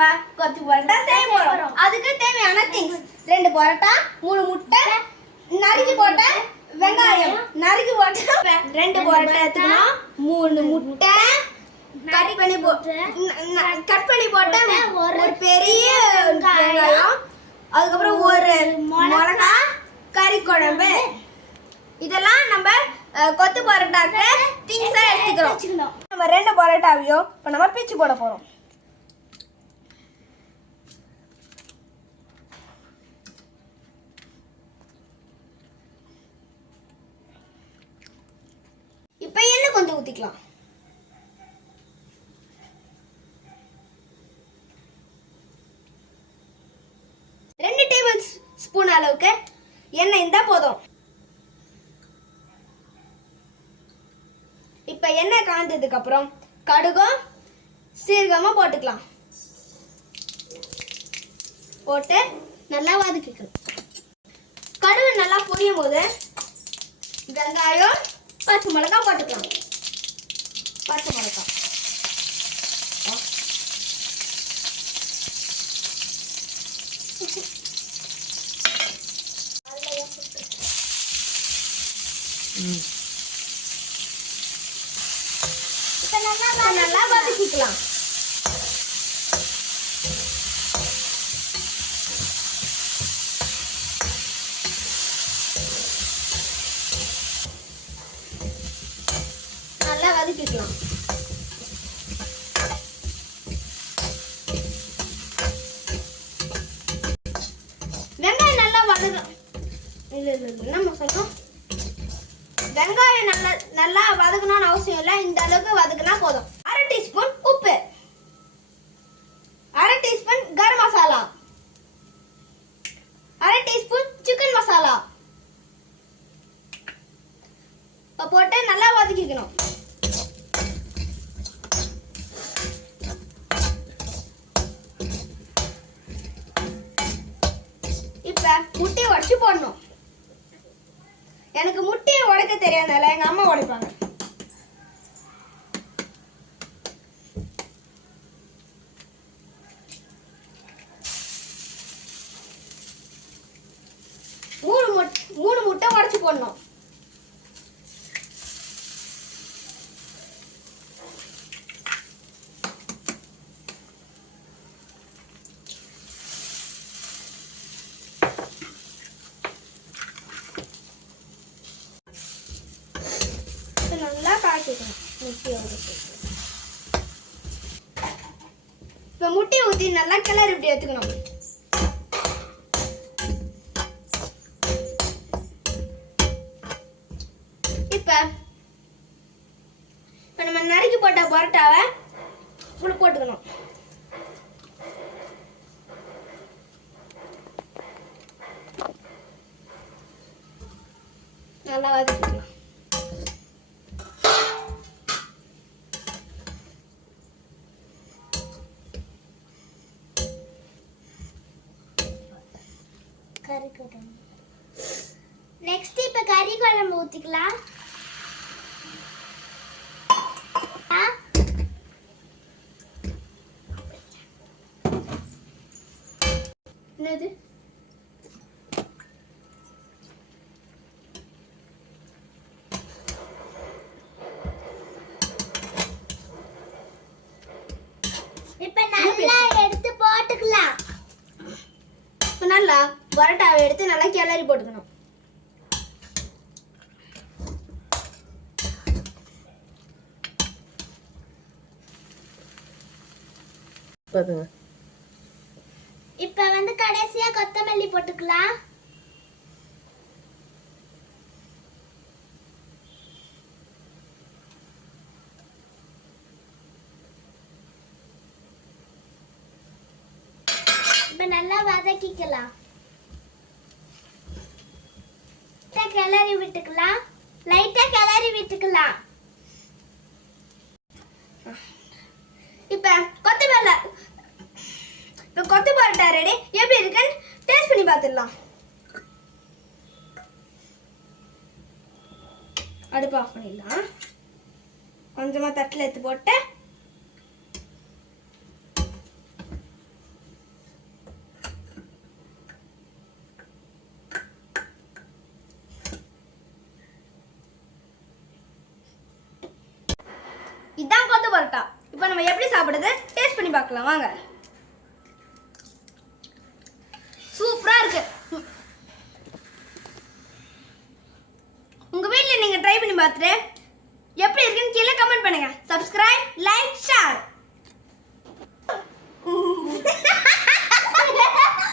நம்ம கொத்து பரோட்டா செய்ய போறோம். அதுக்கு தேவையான திங்ஸ் 2 பரோட்டா, 3 முட்டை, நறுக்கி போட்ட வெங்காயம், நறுக்கி போட்ட 2 பரோட்டா எடுத்துக்கணும், 3 முட்டை, கட் பண்ணி போட்ட ஒரு பெரிய வெங்காயம், அதுக்கப்புறம் ஒரு மிளகா, கறி குழம்பு. இதெல்லாம் நம்ம கொத்து பரோட்டாக்கு திங்ஸா எடுத்துக்கிறோம். நம்ம 2 பரோட்டாவையும் இப்போ நம்ம பிச்சு போட போறோம். இப்போ எண்ணெய் கொஞ்சம் ஊத்திக்கலாம். ரெண்டு டேபிள் ஸ்பூன் அளவுக்கு எண்ணெய் இருந்தா போதும். இப்போ எண்ணெய் காய்ந்ததுக்கு அப்புறம் கடுகும் சீரகமும் போட்டுக்கலாம். போட்டு நல்லா வதக்கிக்கணும். கடுகு நல்லா பொரியும் போது வெங்காயம், பச்சை மிளகாய் போட்டுக்கலாம். பச்சை மிளகாய் நல்லா வதக்கிக்கலாம். நல்லா வதக்கிக்கலாம். வெங்காயம் நல்லா நம்ம சொல்றோம், வெங்காயம் நல்லா வதக்கணும்னு அவசியம் இல்லை. இந்த அளவுக்கு வதக்கினா போதும். 1/2 டீஸ்பூன் உப்பு, 1/2 teaspoon garam masala, 1/2 teaspoon chicken masala போட்டு நல்லா வதக்கிக்கணும். இப்ப முட்டையை உடைச்சு போடணும். எனக்கு முட்டையை உடைக்க தெரியாதனால எங்க அம்மா உடைப்பாங்க. மூணு முட்டை உடைச்சு போடணும். நல்லா காய்ச்சிக்கணும். இப்போ முட்டையை ஊற்றி நல்லா கிளறி இப்படி எடுத்துக்கணும். இப்போ நம்ம நறுக்கி போட்ட பரோட்டாவை உள்ள போட்டுக்கணும். நல்லா வதக்கிக்கலாம். நெக்ஸ்ட் இப்ப கறி குழம்பு ஊத்திக்கலாம். என்னது இப்ப நல்லா எடுத்து போட்டுக்கலாம். நல்லா பரோட்டாவை எடுத்து நல்லா கிளறி போட்டுக்கணும். இப்ப கடைசியா கொத்தமல்லி போட்டுக்கலாம். இப்ப நல்லா வதக்கிக்கலாம். கிளறி விட்டுக்கலாம். லைட்டா கிளறி விட்டுக்கலாம். இப்ப கொத்து பரோட்டா ரெடி. எப்படி இருக்குன்னு டேஸ்ட் பண்ணி பார்த்துடலாம். அடுப்பு ஆஃப் பண்ணிடலாம். கொஞ்சமா தட்டில் எடுத்து போட்டு நம்ம எப்படி சாப்பிடுறது டேஸ்ட் பண்ணி பார்க்கலாம் வாங்க. சூப்பரா இருக்கு. உங்க வீட்ல நீங்க ட்ரை பண்ணி பார்த்துட்டு எப்படி இருக்குன்னு கீழே கமெண்ட் பண்ணுங்க. Subscribe, like, share.